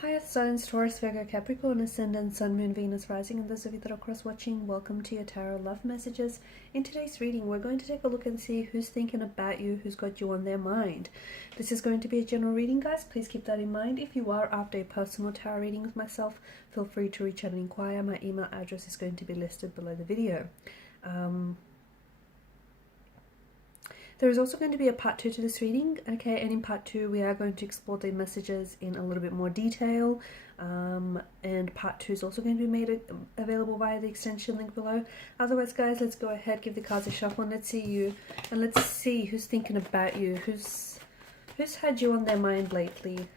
Hi, it's Signs Taurus, Virgo, Capricorn, Ascendant, Sun, Moon, Venus, Rising, and those of you that are cross-watching, welcome to your Tarot Love Messages. In today's reading, we're going to take a look and see who's thinking about you, who's got you on their mind. This is going to be a general reading, guys. Please keep that in mind. If you are after a personal tarot reading with myself, feel free to reach out and inquire. My email address is going to be listed below the video. There is also going to be a part 2 to this reading, okay, and in part 2 we are going to explore the messages in a little bit more detail, and part 2 is also going to be made available via the extension link below. Otherwise, guys, let's go ahead, give the cards a shuffle, and let's see you, and let's see who's thinking about you, who's had you on their mind lately.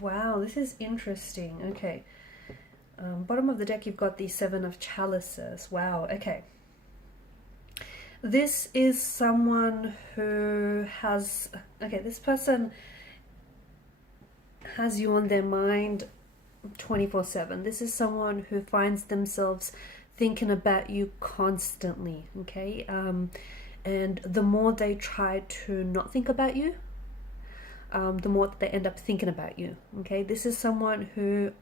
Wow, this is interesting. Okay. Bottom of the deck, you've got the Seven of Chalices. Wow, okay. This is someone who has... Okay, this person has you on their mind 24/7. This is someone who finds themselves thinking about you constantly, okay? And the more they try to not think about you, the more they end up thinking about you, okay? This is someone who,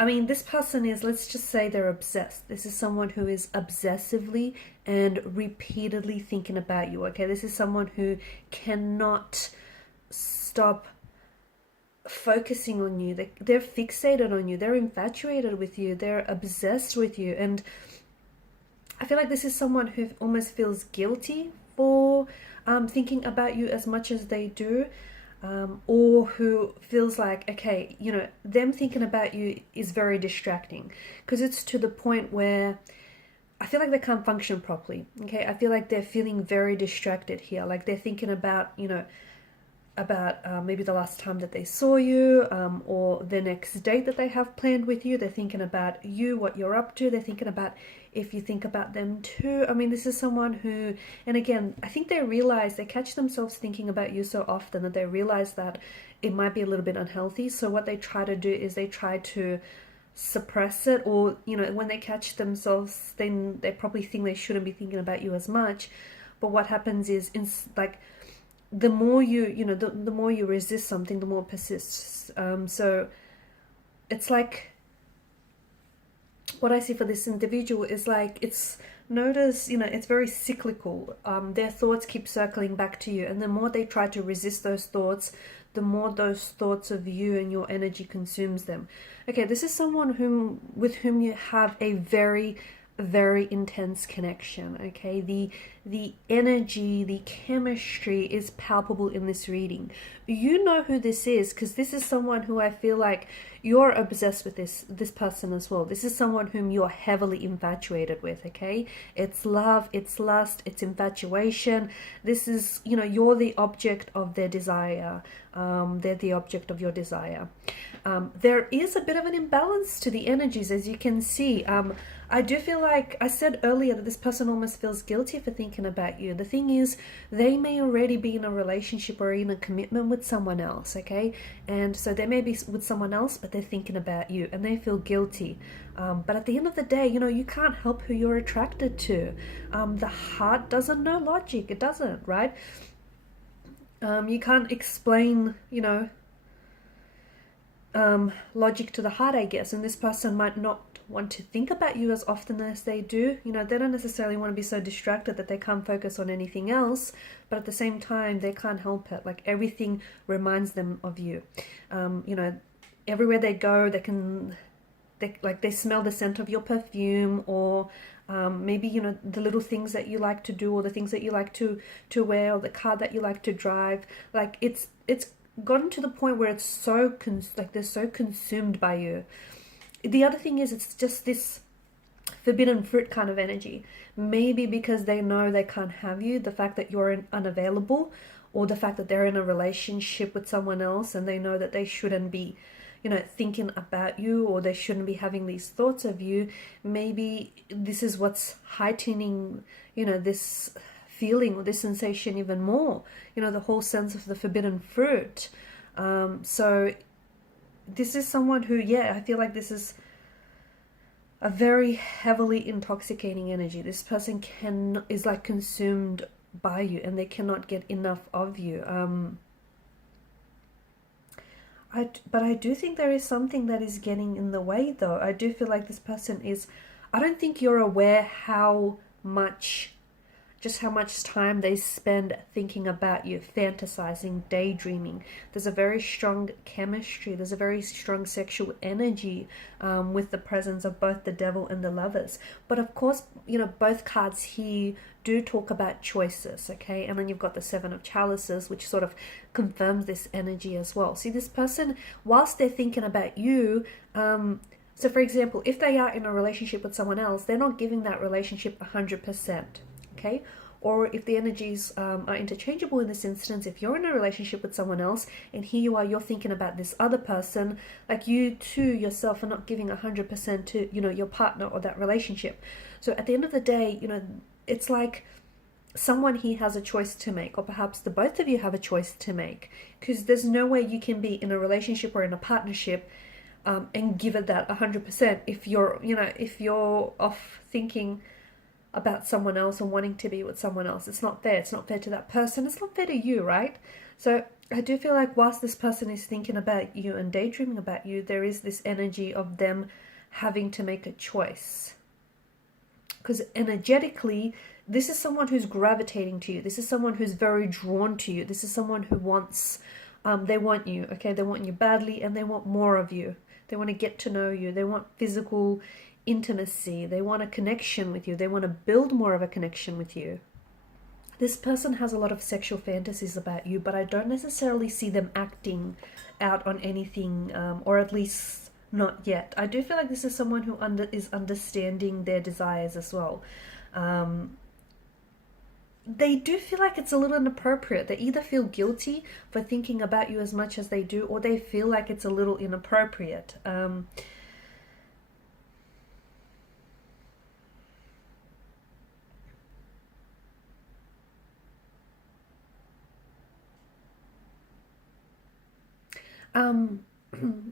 I mean, this person is, let's just say they're obsessed. This is someone who is obsessively and repeatedly thinking about you, okay? This is someone who cannot stop focusing on you. They're fixated on you. They're infatuated with you. They're obsessed with you. And I feel like this is someone who almost feels guilty for thinking about you as much as they do, or who feels like, okay, you know, them thinking about you is very distracting, because it's to the point where I feel like they can't function properly, okay? I feel like they're feeling very distracted here, like they're thinking about, you know, about maybe the last time that they saw you, or the next date that they have planned with you. They're thinking about you, what you're up to. They're thinking about if you think about them too. I mean, this is someone who, and again, I think they catch themselves thinking about you so often that they realize that it might be a little bit unhealthy. So what they try to do is they try to suppress it, or, you know, when they catch themselves, then they probably think they shouldn't be thinking about you as much. But what happens is, like, the more the more you resist something, the more it persists. So it's like, what I see for this individual is like, it's, notice, you know, it's very cyclical. Their thoughts keep circling back to you, and the more they try to resist those thoughts, the more those thoughts of you and your energy consumes them. Okay, this is someone with whom you have a very, very intense connection, okay? The energy, the chemistry is palpable in this reading. You know who this is, because this is someone who I feel like you're obsessed with this person as well. This is someone whom you're heavily infatuated with, okay? It's love, it's lust, it's infatuation. This is, you know, you're the object of their desire. They're the object of your desire. There is a bit of an imbalance to the energies, as you can see. I do feel like, I said earlier, that this person almost feels guilty for thinking about you. The thing is, they may already be in a relationship or in a commitment with someone else, okay? And so they may be with someone else, but they're thinking about you and they feel guilty. But at the end of the day, you know, you can't help who you're attracted to. The heart doesn't know logic. It doesn't, right? You can't explain, you know, logic to the heart, I guess. And this person might not want to think about you as often as they do. You know, they don't necessarily want to be so distracted that they can't focus on anything else, but at the same time, they can't help it. Like, everything reminds them of you. You know, everywhere they go, they can they smell the scent of your perfume, or maybe, you know, the little things that you like to do, or the things that you like to wear, or the car that you like to drive. Like it's gotten to the point where it's so they're so consumed by you. The other thing is, it's just this forbidden fruit kind of energy. Maybe because they know they can't have you, the fact that you're unavailable, or the fact that they're in a relationship with someone else and they know that they shouldn't be, you know, thinking about you, or they shouldn't be having these thoughts of you. Maybe this is what's heightening, you know, this feeling or this sensation even more, you know, the whole sense of the forbidden fruit. So this is someone who, yeah, I feel like this is a very heavily intoxicating energy. This person is like consumed by you, and they cannot get enough of you. But I do think there is something that is getting in the way, though. I do feel like this person is, I don't think you're aware how much time they spend thinking about you, fantasizing, daydreaming. There's a very strong chemistry, there's a very strong sexual energy with the presence of both the devil and the lovers. But of course, you know, both cards here do talk about choices, okay? And then you've got the Seven of Chalices, which sort of confirms this energy as well. See, this person, whilst they're thinking about you, so for example, if they are in a relationship with someone else, they're not giving that relationship 100%. Okay, or if the energies are interchangeable in this instance, if you're in a relationship with someone else and here you are, you're thinking about this other person, like you too yourself are not giving 100% to, you know, your partner or that relationship. So at the end of the day, you know, it's like someone here has a choice to make, or perhaps the both of you have a choice to make, because there's no way you can be in a relationship or in a partnership and give it that 100% if you're, you know, if you're off thinking about someone else and wanting to be with someone else. It's not fair. It's not fair to that person. It's not fair to you, right? So I do feel like whilst this person is thinking about you and daydreaming about you, there is this energy of them having to make a choice. Because energetically, this is someone who's gravitating to you. This is someone who's very drawn to you. This is someone who wants, they want you, okay? They want you badly, and they want more of you. They want to get to know you. They want physical intimacy. They want a connection with you. They want to build more of a connection with you. This person has a lot of sexual fantasies about you, but I don't necessarily see them acting out on anything, or at least not yet. I do feel like this is someone who is understanding their desires as well. They do feel like it's a little inappropriate. They either feel guilty for thinking about you as much as they do, or they feel like it's a little inappropriate.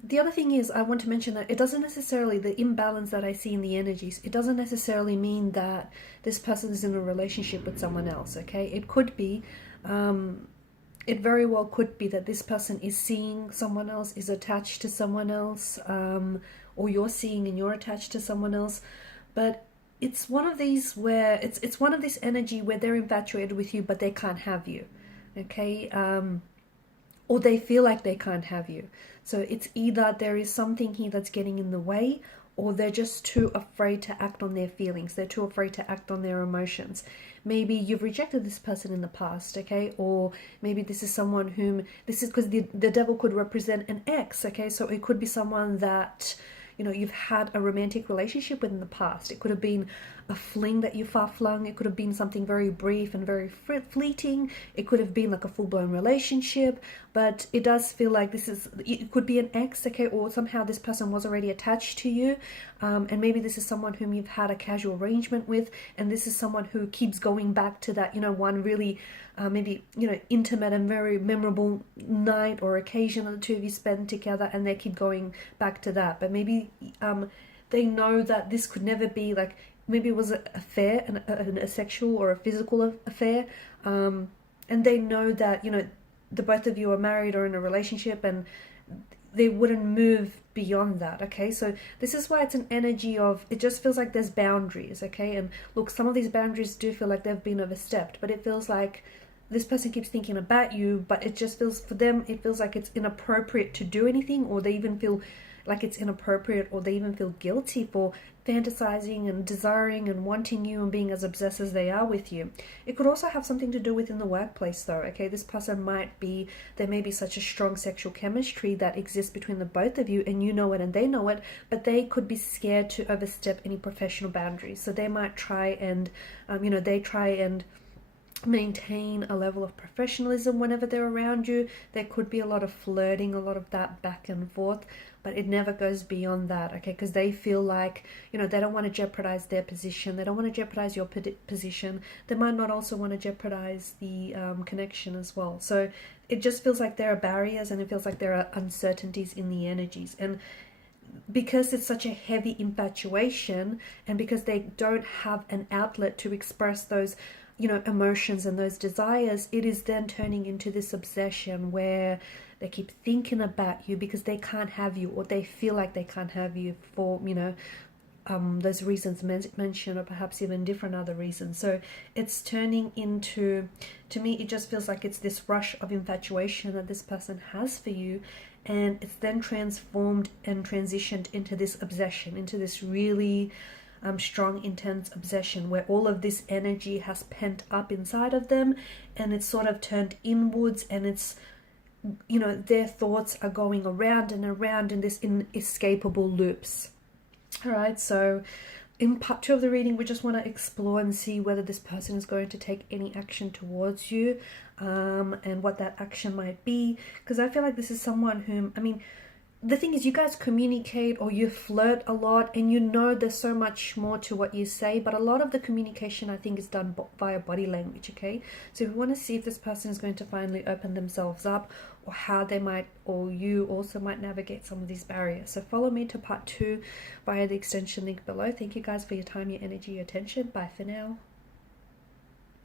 The other thing is, I want to mention that it doesn't necessarily, the imbalance that I see in the energies, it doesn't necessarily mean that this person is in a relationship with someone else, okay? It could be, it very well could be that this person is seeing someone else, is attached to someone else, or you're seeing and you're attached to someone else. But it's one of these where, it's one of this energy where they're infatuated with you, but they can't have you, okay? Or they feel like they can't have you. So it's either there is something here that's getting in the way, or they're just too afraid to act on their feelings. They're too afraid to act on their emotions. Maybe you've rejected this person in the past, okay? Or maybe this is someone whom, this is because the devil could represent an ex, okay? So it could be someone that, you know, you've had a romantic relationship with in the past. It could have been a fling that you far flung. It could have been something very brief and very fleeting. It could have been like a full-blown relationship. But it does feel like it could be an ex, okay? Or somehow this person was already attached to you. And maybe this is someone whom you've had a casual arrangement with. And this is someone who keeps going back to that, you know, one really maybe, you know, intimate and very memorable night or occasion that the two of you spend together, and they keep going back to that. But maybe they know that this could never be, like, maybe it was an affair, a sexual or a physical affair, and they know that, you know, the both of you are married or in a relationship, and they wouldn't move beyond that, okay? So this is why it's an energy of, it just feels like there's boundaries, okay? And look, some of these boundaries do feel like they've been overstepped, but it feels like this person keeps thinking about you, but it just feels, for them, it feels like it's inappropriate to do anything, or they even feel like it's inappropriate, or they even feel guilty for fantasizing and desiring and wanting you and being as obsessed as they are with you. It could also have something to do with in the workplace though, okay? This person might be, there may be such a strong sexual chemistry that exists between the both of you, and you know it and they know it, but they could be scared to overstep any professional boundaries. So they might try and, they try and maintain a level of professionalism whenever they're around you. There could be a lot of flirting, a lot of that back and forth, but it never goes beyond that, okay? Because they feel like, they don't want to jeopardize their position. They don't want to jeopardize your position. They might not also want to jeopardize the connection as well. So it just feels like there are barriers, and it feels like there are uncertainties in the energies. And because it's such a heavy infatuation, and because they don't have an outlet to express those emotions and those desires, it is then turning into this obsession where they keep thinking about you because they can't have you, or they feel like they can't have you for those reasons mentioned, or perhaps even different other reasons. So it's turning into, to me, it just feels like it's this rush of infatuation that this person has for you, and it's then transformed and transitioned into this obsession, into this really strong, intense obsession where all of this energy has pent up inside of them, and it's sort of turned inwards, and it's, their thoughts are going around and around in this inescapable loops. All right, so in part 2 of the reading, we just want to explore and see whether this person is going to take any action towards you, and what that action might be, because I feel like this is someone whom, the thing is, you guys communicate, or you flirt a lot, and there's so much more to what you say, but a lot of the communication, I think, is done via body language, okay? So if we want to see if this person is going to finally open themselves up, or how they might, or you also might navigate some of these barriers. So follow me to part 2 via the extension link below. Thank you guys for your time, your energy, your attention. Bye for now.